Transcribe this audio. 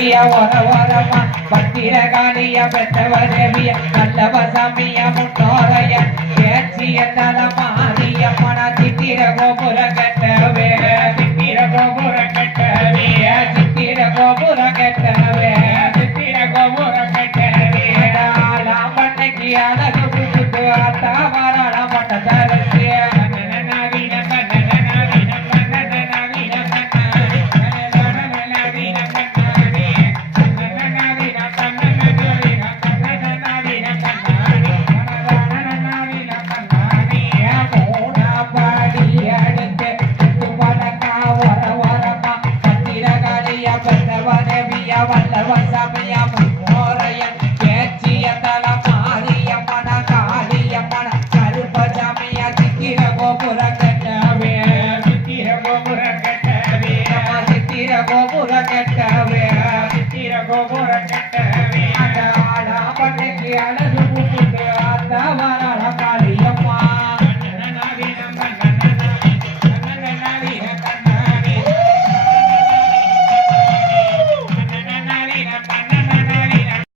வரவரமா பத்திரகாளிய பெற்றவரவிய நல்லவ சாமிய முன்னோரைய பேச்சிய தலமாரிய மன சித்திர கோபுர கட்டவே சித்திர கோபுர கட்டவே சித்திர கோபுர கட்டவே சித்திர கோபுர கட்டவே பண்ணைக்கு அழகு புட்டு தாவராள மட்ட தரசிய அழகு அழகு அழகு